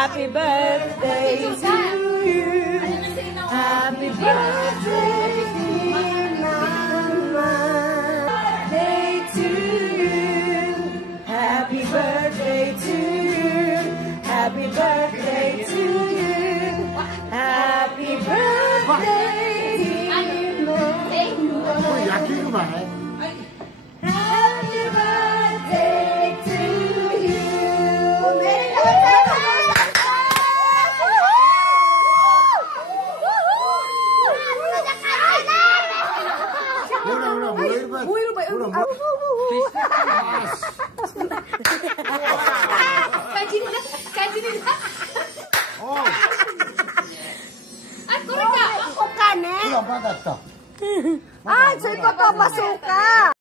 Happy birthday to you. Happy birthday, Mama. Birthday to you. Happy birthday to you. Happy birthday to you. Happy birthday, Mama. Happy birthday to you. Ako ka, ne? Ay, sa'yo ko to, masuka.